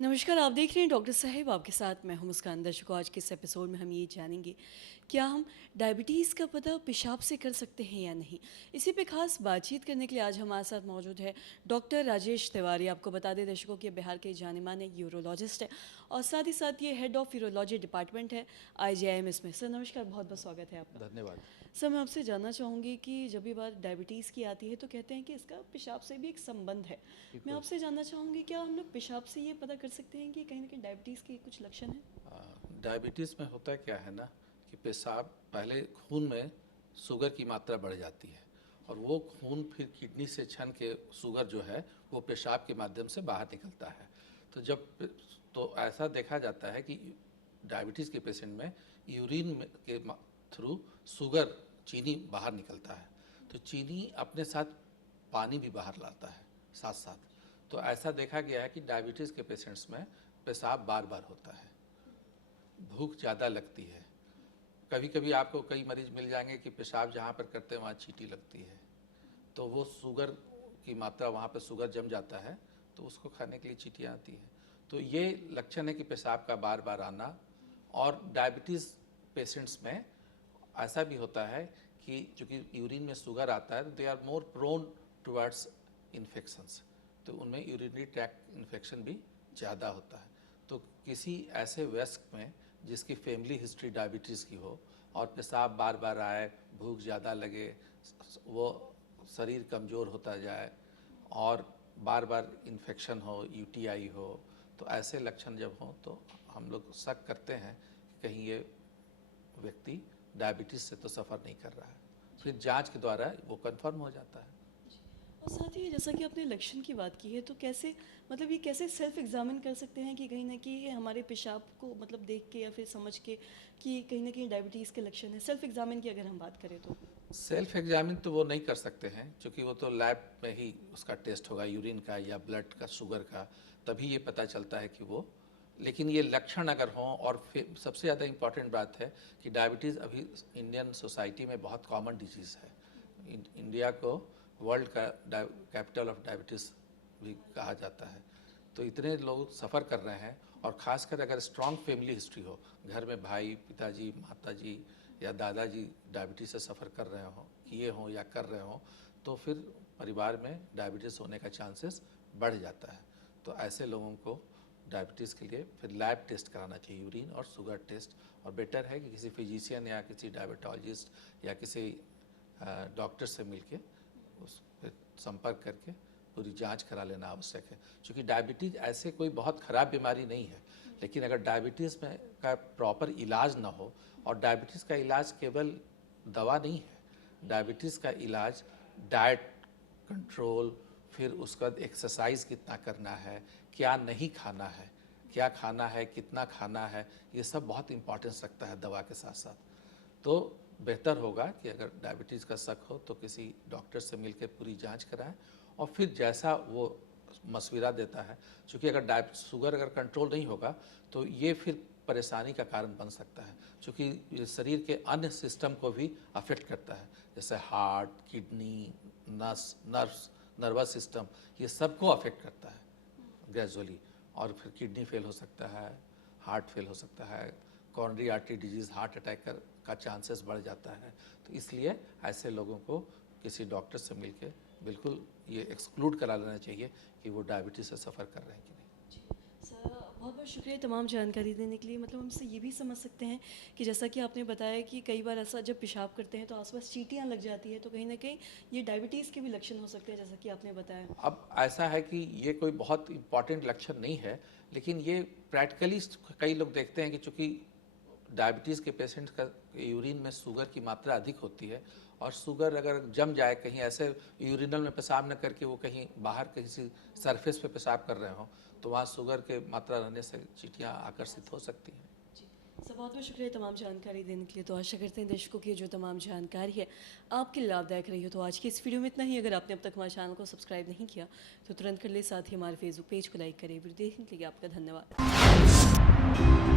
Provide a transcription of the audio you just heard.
नमस्कार, आप देख रहे हैं डॉक्टर साहिब आपके साथ मैं हूं मुस्कान। दर्शकों, आज के इस एपिसोड में हम ये जानेंगे क्या हम डायबिटीज़ का पता पेशाब से कर सकते हैं या नहीं। इसी पे खास बातचीत करने के लिए आज हमारे साथ मौजूद है डॉक्टर राजेश तिवारी। आपको बता दें दर्शकों कि बिहार के जाने-माने यूरोलॉजिस्ट है और साथ ही साथ ये हेड ऑफ़ यूरोलॉजी डिपार्टमेंट है IJIMS में। सर नमस्कार, बहुत-बहुत स्वागत है आपका। धन्यवाद। सर मैं आपसे जानना चाहूँगी कि जब भी बात डायबिटीज़ की आती है तो कहते हैं कि इसका पेशाब से भी एक संबंध है। मैं बिल्कुल। आपसे जानना चाहूँगी क्या हम लोग पेशाब से ये पता कर सकते हैं कि कहीं न कहीं डायबिटीज़ के कुछ लक्षण हैं? डायबिटीज़ में होता क्या है ना कि पेशाब पहले खून में शुगर की मात्रा बढ़ जाती है और वो खून फिर किडनी से छन के शुगर जो है वो पेशाब के माध्यम से बाहर निकलता है। तो तो ऐसा देखा जाता है कि डायबिटीज़ के पेशेंट में यूरिन के थ्रू शुगर चीनी बाहर निकलता है। तो चीनी अपने साथ पानी भी बाहर लाता है साथ साथ। तो ऐसा देखा गया है कि डायबिटीज़ के पेशेंट्स में पेशाब बार बार होता है, भूख ज़्यादा लगती है। कभी कभी आपको कई मरीज मिल जाएंगे कि पेशाब जहाँ पर करते हैं वहाँ चींटी लगती है, तो वो शुगर की मात्रा वहाँ पर शुगर जम जाता है, तो उसको खाने के लिए चींटियाँ आती हैं। तो ये लक्षण है कि पेशाब का बार बार आना। और डायबिटीज़ पेशेंट्स में ऐसा भी होता है कि चूँकि यूरिन में शुगर आता है तो they are more prone towards infections, तो उनमें यूरिनरी ट्रैक्ट इन्फेक्शन भी ज़्यादा होता है। तो किसी ऐसे वयस्क में जिसकी फैमिली हिस्ट्री डायबिटीज़ की हो और पेशाब बार बार आए, भूख ज़्यादा लगे, वो शरीर कमज़ोर होता जाए और बार बार इन्फेक्शन हो, यूटीआई हो, तो ऐसे लक्षण जब हों तो हम लोग शक करते हैं कि कहीं ये व्यक्ति डायबिटीज़ से तो सफ़र नहीं कर रहा है। फिर जांच के द्वारा वो कंफर्म हो जाता है। और साथ ही जैसा कि आपने लक्षण की बात की है तो कैसे मतलब ये कैसे सेल्फ एग्जामिन कर सकते हैं कि कहीं न कहीं ये हमारे पेशाब को मतलब देख के या फिर समझ के कि कहीं न कहीं डायबिटीज़ के लक्षण हैं? सेल्फ एग्जामिन की अगर हम बात करें तो? सेल्फ एग्जामिन तो वो नहीं कर सकते हैं क्योंकि वो तो लैब में ही उसका टेस्ट होगा, यूरिन का या ब्लड का, शुगर का, तभी ये पता चलता है कि वो। लेकिन ये लक्षण अगर हों और फिर सबसे ज़्यादा इम्पॉर्टेंट बात है कि डायबिटीज़ अभी इंडियन सोसाइटी में बहुत कॉमन डिजीज़ है। इंडिया को वर्ल्ड का कैपिटल ऑफ डायबिटीज़ भी कहा जाता है। तो इतने लोग सफ़र कर रहे हैं और ख़ासकर अगर स्ट्रॉन्ग फैमिली हिस्ट्री हो, घर में भाई, पिताजी, माताजी या दादाजी डायबिटीज़ से सफ़र कर रहे हों, किए हों या कर रहे हों, तो फिर परिवार में डायबिटीज़ होने का चांसेस बढ़ जाता है। तो ऐसे लोगों को डायबिटीज़ के लिए फिर लैब टेस्ट कराना चाहिए, यूरिन और शुगर टेस्ट। और बेटर है कि किसी फिजिशियन या किसी डायबिटोलॉजिस्ट या किसी डॉक्टर से मिलके उस पर संपर्क करके पूरी जांच करा लेना आवश्यक है। क्योंकि डायबिटीज़ ऐसे कोई बहुत ख़राब बीमारी नहीं है, लेकिन अगर डायबिटीज़ में का प्रॉपर इलाज ना हो, और डायबिटीज़ का इलाज केवल दवा नहीं है, डायबिटीज़ का इलाज डाइट कंट्रोल, फिर उसका एक्सरसाइज कितना करना है, क्या नहीं खाना है, क्या खाना है, कितना खाना है, ये सब बहुत इम्पोर्टेंस रखता है दवा के साथ साथ। तो बेहतर होगा कि अगर डायबिटीज़ का शक हो तो किसी डॉक्टर से मिलकर पूरी जांच कराएं और फिर जैसा वो मशवरा देता है। क्योंकि अगर शुगर अगर कंट्रोल नहीं होगा तो ये फिर परेशानी का कारण बन सकता है, क्योंकि ये शरीर के अन्य सिस्टम को भी अफेक्ट करता है, जैसे हार्ट, किडनी, नर्वस सिस्टम, ये सबको अफेक्ट करता है ग्रेजुअली। और फिर किडनी फेल हो सकता है, हार्ट फेल हो सकता है, coronary artery disease, heart attack का चांसेस बढ़ जाता है। तो इसलिए ऐसे लोगों को किसी डॉक्टर से मिलके बिल्कुल ये एक्सक्लूड करा लेना चाहिए कि वो डायबिटीज़ से सफ़र कर रहे हैं कि नहीं। सर बहुत बहुत शुक्रिया तमाम जानकारी देने के लिए। मतलब हम इससे ये भी समझ सकते हैं कि जैसा कि आपने बताया कि कई बार ऐसा जब पेशाब करते हैं तो आसपास चींटियाँ लग जाती है, तो कहीं ना कहीं ये डायबिटीज़ के भी लक्षण हो सकते हैं जैसा कि आपने बताया। अब ऐसा है कि ये कोई बहुत इम्पॉर्टेंट लक्षण नहीं है, लेकिन ये प्रैक्टिकली कई लोग देखते हैं कि चूँकि डायबिटीज़ के पेशेंट्स का यूरिन में शुगर की मात्रा अधिक होती है, और शुगर अगर जम जाए कहीं, ऐसे यूरिनल में पेशाब न करके वो कहीं बाहर किसी सरफेस पे पेशाब कर रहे हों, तो वहाँ शुगर के मात्रा रहने से चींटियाँ आकर्षित हो सकती हैं। जी सर बहुत बहुत शुक्रिया तमाम जानकारी देने के लिए। तो आशा करते हैं दर्शकों की जो तमाम जानकारी है आपके लिए लाभदायक रही हो। तो आज की इस वीडियो में इतना ही। अगर आपने अब तक हमारे चैनल को सब्सक्राइब नहीं किया तो तुरंत कर ले, साथ ही हमारे फेसबुक पेज को लाइक करें। वीडियो देखने के लिए आपका धन्यवाद।